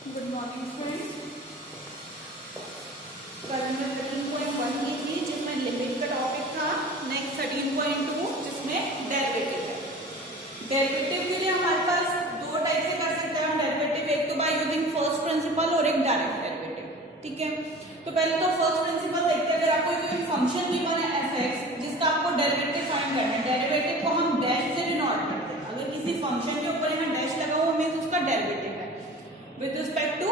Good morning friends. कल हमने 13.1 की थी जिसमें लिमिट का टॉपिक था। नेक्स्ट 13.2 जिसमें डेरिवेटिव है। डेरिवेटिव के लिए हमारे पास दो टाइप से कर सकते हैं हम डेरिवेटिव, एक तो बाय यूजिंग फर्स्ट प्रिंसिपल और एक डायरेक्ट डेरिवेटिव। ठीक है, तो पहले तो फर्स्ट प्रिंसिपल देखते हैं। अगर आपको कोई फंक्शन गिवन है f(x) जिसका आपको डेरिवेटिव फाइंड करना है, डेरिवेटिव को हम डैश से डिनोट करते हैं। अगर किसी फंक्शन के ऊपर यहाँ डैश लगा हुआ मींस उसका डेरिवेटिव है विद रिस्पेक्ट टू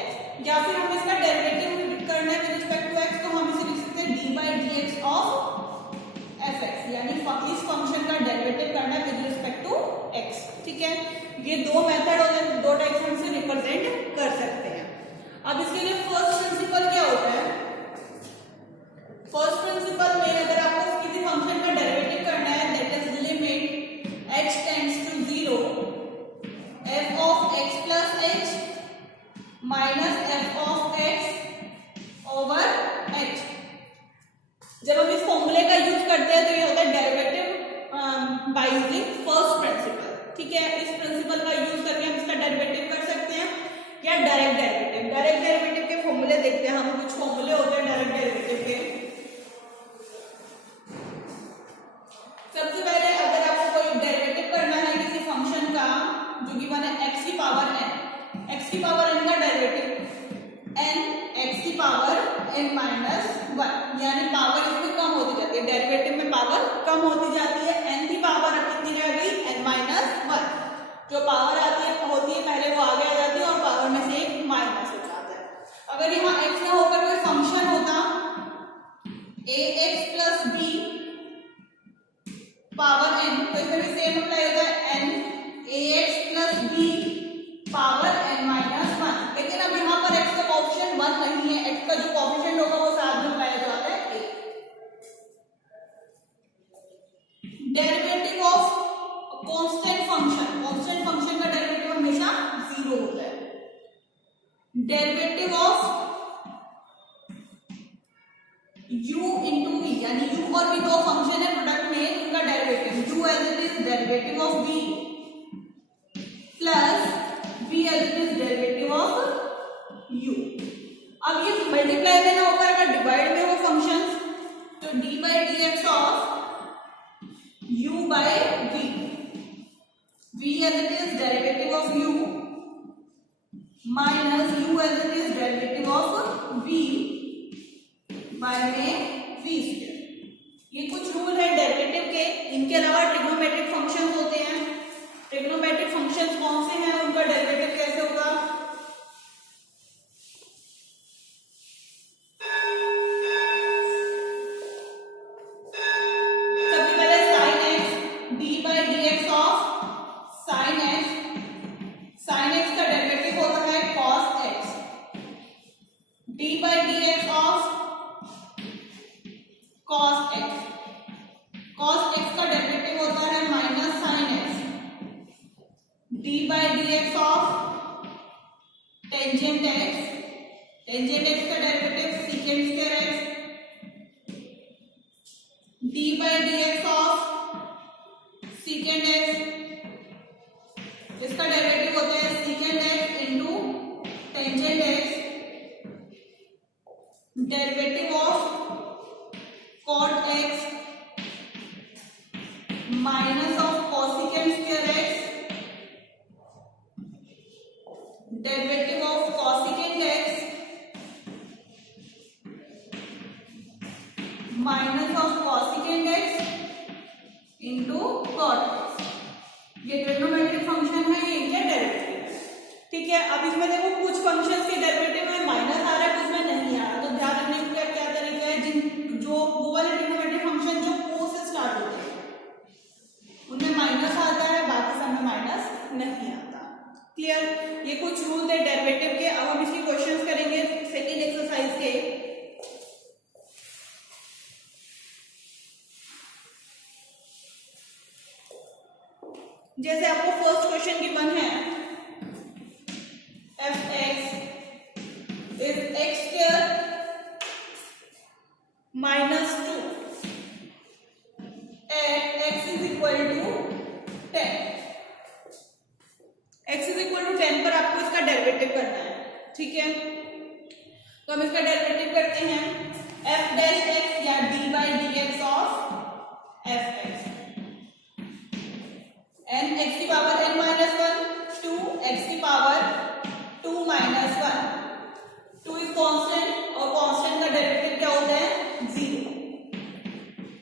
x, या फिर हम इसका डेरिवेटिव करना है विद रिस्पेक्ट टू x, तो हम इसे लिख सकते हैं d/dx ऑफ f(x), यानी इस फंक्शन का डेरिवेटिव करना है विद रिस्पेक्ट टू x। ठीक है, ये दो मेथड और दो टाइप से हम इसे रिप्रेजेंट कर सकते हैं। अब इसके लिए फर्स्ट प्रिंसिपल क्या होता है? फर्स्ट प्रिंसिपल में अगर आपको किसी फंक्शन का डेरिवेटिव करना है, that is limit h tends to 0 f of x plus h minus f of x over h। जब हम इस फॉर्मूले का यूज करते हैं तो ये होता है derivative by using first principle. ठीक है, इस प्रिंसिपल का यूज करके हम इसका डेरिवेटिव कर सकते हैं या डायरेक्ट डेरिवेटिव। डायरेक्ट डेरिवेटिव के फॉर्मूले देखते हैं हम, कुछ फॉर्मूले होते हैं डायरेक्ट डेरिवेटिव के। सबसे पहले अगर आपको कोई डेरिवेटिव करना है किसी फंक्शन का जो गिवन है x की पावर n, x की पावर n का डेरिवेटिव n x की पावर n माइनस 1, यानी पावर इसमें कम होती जाती है, डेरिवेटिव में पावर कम होती जाती है। n की पावर अब कितनी रह गई? n minus 1। जो पावर आती है होती है पहले वो आगे आ जाती है और पावर में से एक माइनस हो जाता है। अगर यहाँ x ना होकर कोई फंक्शन होता ax plus b power n, तो इसमें भी सेम अप्लाई होता है n ax plus b power n minus 1। लेकिन अब यहाँ पर x का कोएफिशिएंट 1 नहीं है, x का जो कोएफिशिएंट होगा वो साथ में अप्लाई जाता है a। Derivative of constant function, constant function का डेरिवेटिव हमेशा 0 होता है। डेरिवेटिव ऑफ u इंटू v, यानी u और v दो फंक्शन है प्रोडक्ट में, उनका derivative u as it is derivative of v plus v as it is derivative of u। अब ये मल्टीप्लाई में ना होकर अगर डिवाइड में हो फंक्शंस, तो d/dx of u by v, v as it is derivative of u minus u as it is derivative of v by में v स्क्वायर। ये कुछ रूल है डेरिवेटिव के। इनके अलावा ट्रिग्नोमेट्रिक फंक्शंस होते हैं। ट्रिग्नोमेट्रिक फंक्शंस कौन से हैं, उनका डेरिवेटिव कैसे होगा? d/dx of tangent x, tangent x का derivative secant square x, d/dx of secant x, इसका डेरिवेटिव होता है secant x into tangent x, derivative of cot x minus of cosecant square x, derivative of cosecant x minus of cosecant x into cot x। ये trigonometric function है, ये इनके derivative. ठीक है, अब इसमें देखो कुछ फंक्शंस के डेरिवेटिव में माइनस आ रहा है, कुछ में नहीं आ रहा, तो ध्यान रखने का क्या तरीका है, जिन जो वो वाले ट्रिग्नोमेट्रिक फंक्शन जो को से स्टार्ट होते हैं उनमें माइनस आता है, बाकी सब में माइनस नहीं आता। क्लियर? ये कुछ रूल है डेरिवेटिव के। अब हम इसकी क्वेश्चंस करेंगे सेकंड एक्सरसाइज के। जैसे आपको फर्स्ट क्वेश्चन गिवन है f(x) is x square minus 2 at x is equal to 10। x is equal to 10 पर आपको इसका डेरिवेटिव करना है। ठीक है, तो हम इसका डेरिवेटिव करते हैं f डैश x या d by D X of F x n x की power n minus one two x की power 2 minus one, 2 is constant और कांस्टेंट का डेरिवेटिव क्या होता है 0,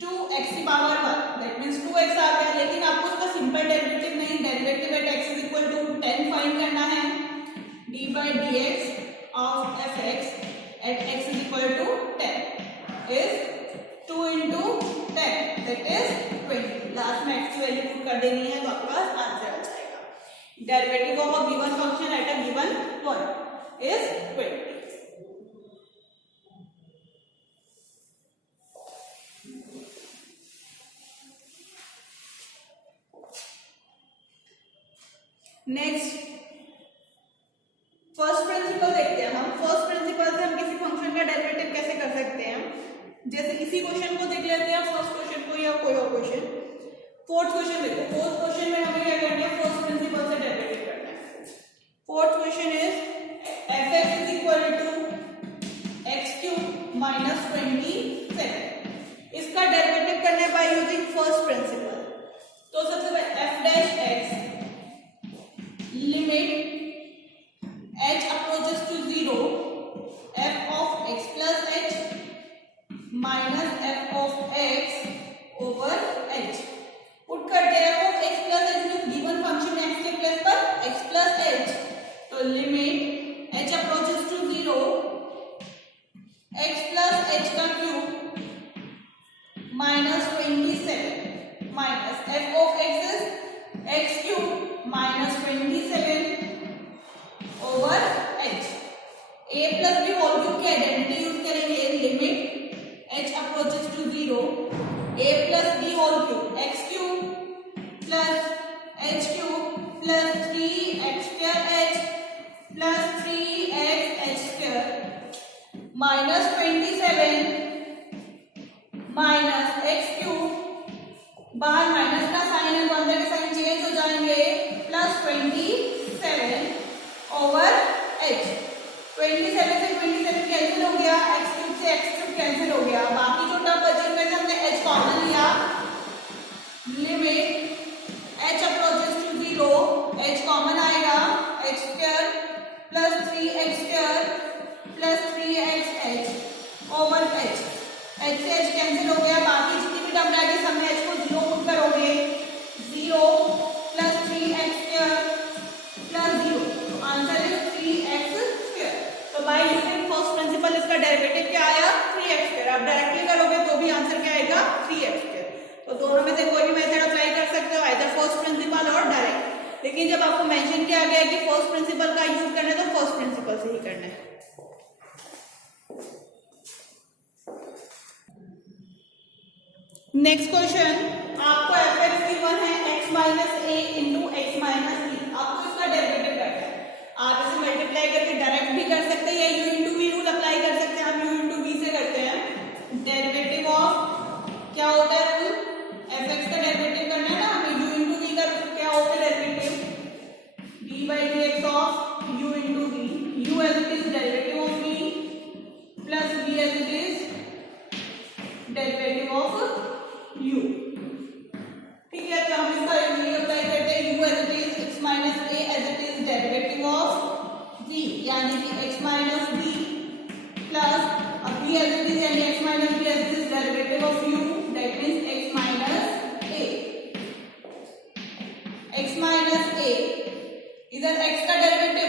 2x की पावर 1 दैट मींस 2x आ गया, लेकिन आपको इसका सिंपल डेरिवेटिव नहीं, derivative at x is equal to 10 find करना है, d by D X of F X at x is equal to 10 is 2 into 10 that is 20, last में x की value put कर देनी है तो आपके पास आंसर आ जाएगा। Derivative of a given function at a given point is 20। Next first principle देखते हैं हम। फर्स्ट प्रिंसिपल से हम किसी फंक्शन का डेरिवेटिव कैसे कर सकते हैं, जैसे इसी क्वेश्चन को देख लेते हैं, फर्स्ट क्वेश्चन को या कोई और क्वेश्चन। फोर्थ क्वेश्चन देखो, फोर्थ क्वेश्चन में हमें क्या करना है, फर्स्ट प्रिंसिपल से डेरिवेटिव करना है। Fourth question is F x is equal to X cube minus 27, इसका डेरिवेटिव करना है बाय यूजिंग फर्स्ट प्रिंसिपल। तो सबसे पहले F dash x limit h approaches to 0 f of x plus h minus f of x over h, पुट करते हैं f of x plus h में गिवन फंक्शन x के प्लेस पर x plus h, तो लिमिट h approaches to 0 x plus h का cube minus 27 minus f of x is x cube minus 27 over h, a plus b whole cube की identity use करेंगे, लिमिट h approaches to 0 a plus b whole cube x cube plus h cube plus 3x square h plus 3x h square minus 27 minus x cube, बाहर minus का sign है तो अंदर के sign change हो जाएंगे, प्लस 27 ओवर h, 27 से 27 cancel हो गया, x क्यूब से x क्यूब कैंसिल हो गया, बाकी जो टर्म बचे हुए थे हमने h कॉमन लिया, limit h approaches to 0 h common आएगा, x square plus 3x square plus 3xh over h, h से h कैंसिल हो गया, बाकी जितनी भी टर्म रहेगी सब में h को 0 पुट करोगे, 0 प्लस 3x स्क्वायर प्लस 0, तो आंसर इज 3x स्क्वायर। तो बाय यूजिंग फर्स्ट प्रिंसिपल इसका डेरिवेटिव क्या आया 3x स्क्वायर, आप डायरेक्टली करोगे तो भी आंसर क्या आएगा 3x स्क्वायर। तो दोनों में से कोई भी मेथड अप्लाई कर सकते हो, आइदर फर्स्ट प्रिंसिपल और डायरेक्ट, लेकिन जब आपको मेंशन किया गया है कि फर्स्ट प्रिंसिपल का यूज करना है तो फर्स्ट प्रिंसिपल से ही करना है। नेक्स्ट क्वेश्चन, आपको एफ एक्स गिवन है x माइनस ए इंटू एक्स माइनस बी, आपको इसका डेरिवेटिव करना है। आप इसे मल्टीप्लाई करके डायरेक्ट भी कर सकते हैं या u into V rule apply कर सकते हैं, हम u इंटू वी से करते हैं। डेरिवेटिव ऑफ क्या होता है रूल, एफ एक्स का डेरिवेटिव करना है ना हमें, u इंटू वी का क्या होता है derivative, d by D X of u into V, u as it is derivative of v plus v as it is derivative of u, ठीक है। तो हम इसका अप्लाई करते हैं, u as it is x minus a as it is derivative of v, यानी कि x minus b plus अब v एज इट इज यानी x minus b as it is derivative of u, that means x minus a, x minus a इधर x का derivative,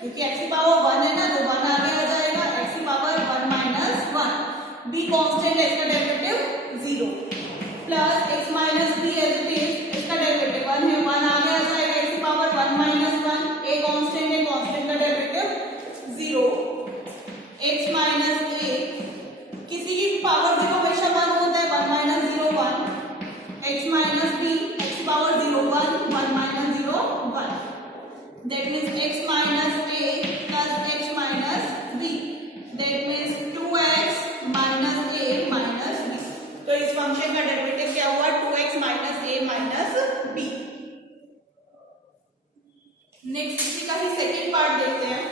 क्योंकि x की power 1 है ना तो 1 आगे आ जाएगा, x की पावर 1 माइनस 1, b कांस्टेंट है, इसका derivative 0 plus x minus B as it is, इसका डेरिवेटिव 1 है, 1 आगे आ जाएगा, x की पावर 1 माइनस 1, a कांस्टेंट है, कांस्टेंट का डेरिवेटिव 0, x माइनस a, किसी की पावर 0 हमेशा 1 होता है, 1 minus 0 1, x minus b, x की power 0 1, 1 minus 0 1, that means x minus a plus x minus b, that means 2x minus a minus b। तो इस फंक्शन का डेरिवेटिव क्या हुआ 2x minus a minus b। Next इसी का ही second part देखते हैं।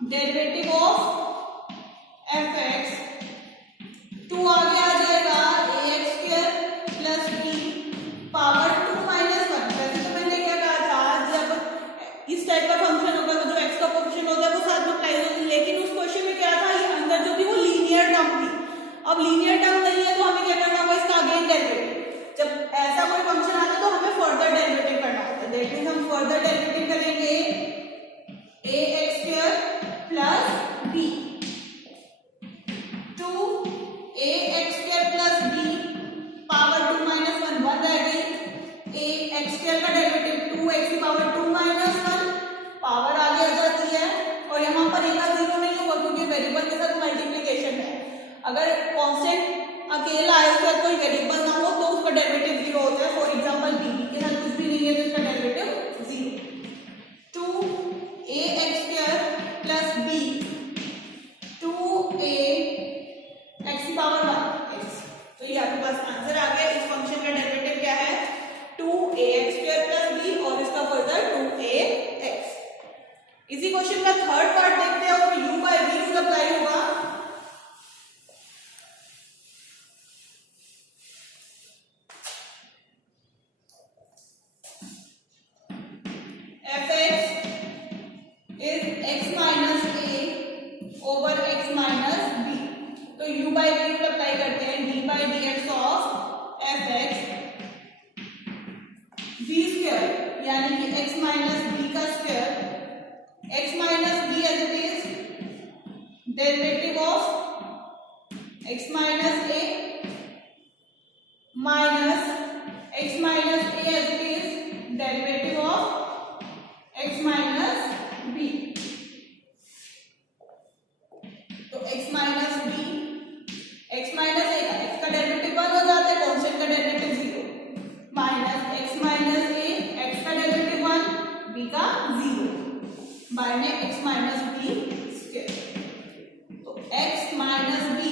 डेरिवेटिव ऑफ एफ एक्स, 2 आगे आ जाएगा a x square plus b power 2 minus 1। वैसे तो मैंने क्या कहा था, जब इस टाइप का फंक्शन होगा तो जो एक्स का कोएफिशिएंट होता है वो साथ में अप्लाई होगा, लेकिन उस क्वेश्चन में क्या था, ये अंदर जो थी वो लीनियर टर्म थी। अब लीनियर टर्म नहीं है तो हमें क्या करना होगा, इसका अगेन डेरिवेटिव। जब ऐसा कोई फंक्शन आता है तो हमें फर्दर डेरिवेटिव करना होता है। दैट मींस हम फर्दर डेरिवेटिव करेंगे a x square plus b, 2 a x square plus b power 2 minus 1, 1 रह गई। ए एक्स स्क्वायर का डेरिवेटिव 2x की पावर 2 माइनस 1, पावर आगे आ जाती है और यहाँ पर ए का जीरो नहीं होगा क्योंकि वेरिएबल के साथ मल्टीप्लिकेशन है। अगर कांस्टेंट अकेला है, उसका कोई वेरिएबल ना हो तो उसका डेरिवेटिव जीरो होता है। फॉर एग्जांपल बी के साथ कुछ भी नहीं है तो इसका derivative zero. 2 a x square plus b 2a x की पावर 1 एक्स। तो ये आपके पास आंसर आ गया। इस फंक्शन का डेरिवेटिव क्या है, 2a x square plus b और इसका फर्दर 2a एक्स। इसी क्वेश्चन का थर्ड पार्ट देखते हैं और u by v rule apply होगा। F x is x minus a over x minus b. तो u by v rule apply करते हैं, d by dx of F x b square यानी कि x माइनस बी का स्क्वायर, x minus B as it is derivative of x minus a minus x minus a as it is derivative of x minus b. तो x minus b, x minus a का x का derivative 1 हो जाता है, constant का derivative 0 minus x minus A x का derivative 1 b का 0 by में x माइनस बी स्क्वायर। तो x माइनस बी,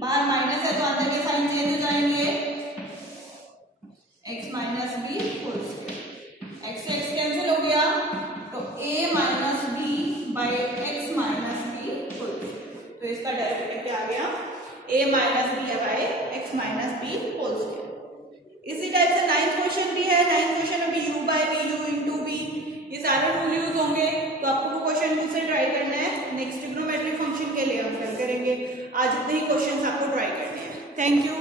बाहर माइनस है तो अंदर के साइन चेंज हो जाएंगे, x minus B whole square. x से x कैंसिल हो गया तो a minus B by x minus B whole square. तो इसका डेरिवेटिव क्या आ गया, a minus B by x minus B whole square. इसी टाइप से 9th क्वेश्चन भी है। 9th क्वेश्चन में भी u by v, u into v, ये सारे रूल यूज होंगे। तो आपको क्वेश्चन खुद से ट्राई करना है। नेक्स्ट ट्रिग्नोमेट्रिक फंक्शन के लिए हम फिर करेंगे। आज इतने ही क्वेश्चन आपको ट्राई करने हैं। Thank you.